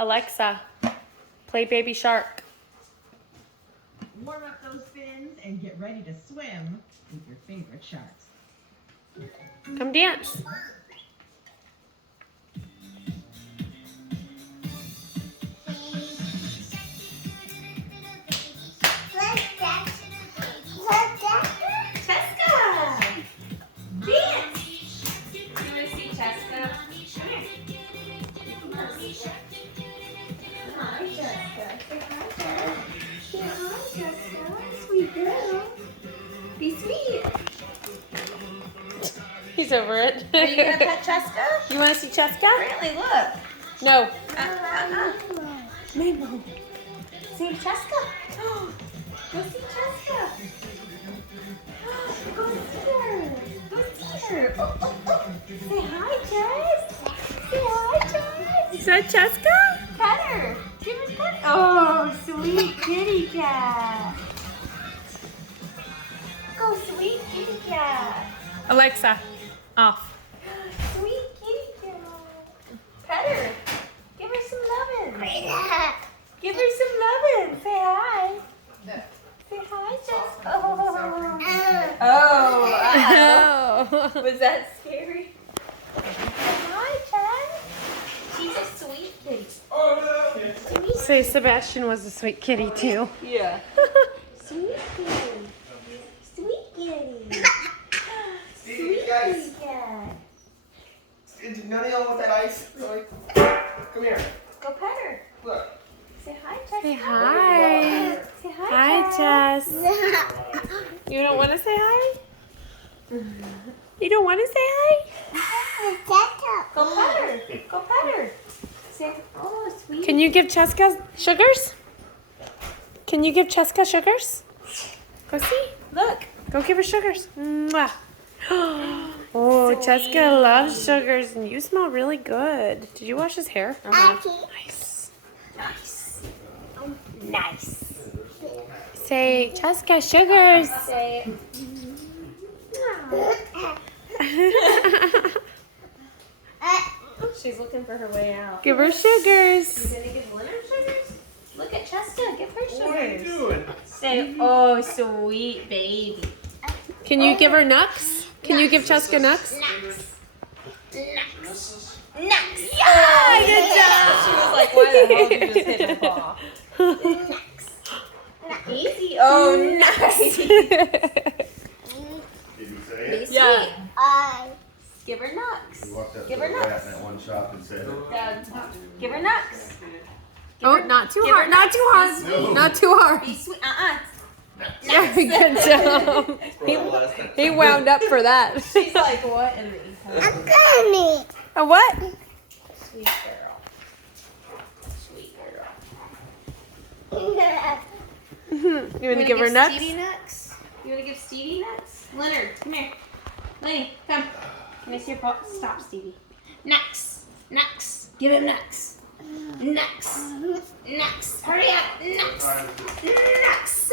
Alexa, play Baby Shark. Warm up those fins and get ready to swim with your favorite sharks. Come dance. Be sweet. He's over it. Are you gonna pet Cheska? You want to see Cheska? Brantley, look. No. Mabel. See Cheska. Go see Cheska. Go see her. Go see her. Oh, oh, oh. Say hi, Jess. Say hi, Jess. Is that Cheska? Pet her. Give her a pet. Oh, sweet kitty cat. Go, sweet kitty cat. Alexa, off. Sweet kitty cat. Pet her. Give her some lovin'. Give her some lovin'. Say hi. Say hi, Jess. Oh. Was that scary? Hi, Jess. She's a sweet kitty. Say Sebastian was a sweet kitty too. Yeah. Sweet kitty. Sweet kitty. Sweet kitty cat. None of y'all want that ice? Really? Come here. Go pet her. Look. Say hi, Jess. Say hi. Say hi, Hi, Jess. You don't want to say hi? You don't want to say hi? Go pet her. Go pet her. Say, oh, sweet. Can you give Cheska sugars? Can you give Cheska sugars? Go see. Look. Go give her sugars. Mwah. Oh, Cheska loves sugars, and you smell really good. Did you wash his hair? Nice. Nice. Nice. Say, Cheska, sugars. Say, she's looking for her way out. Give her sugars. You gonna give Leonard sugars? Look at Cheska. Give her sugars. What are you doing? Say, oh, sweet baby. Can you give her nuts? Can you give Cheska nuts? Nuts. Yeah, good job. She was like, why the hell did you just hit her paw? Nuts. Easy. Oh, nice. Did you say Be it? sweet. Yeah. Give her nuts. You walked up Give to her the rat nuts. in that one shop and said, Dad, give her nuts. Oh, not too Give her hard. Not too hard. No. Not too hard. Be sweet. Yeah, good job. He wound up for that. She's like, what in the A what? Sweet girl. Sweet girl. You want to give her nuts? Stevie nuts? You want to give Stevie nuts? Leonard, come here. Lenny, come. Can I see your paw? Stop, Stevie. Nuts. Nuts. Give him nuts. Nuts. Nuts. Hurry up. Nuts. Nuts.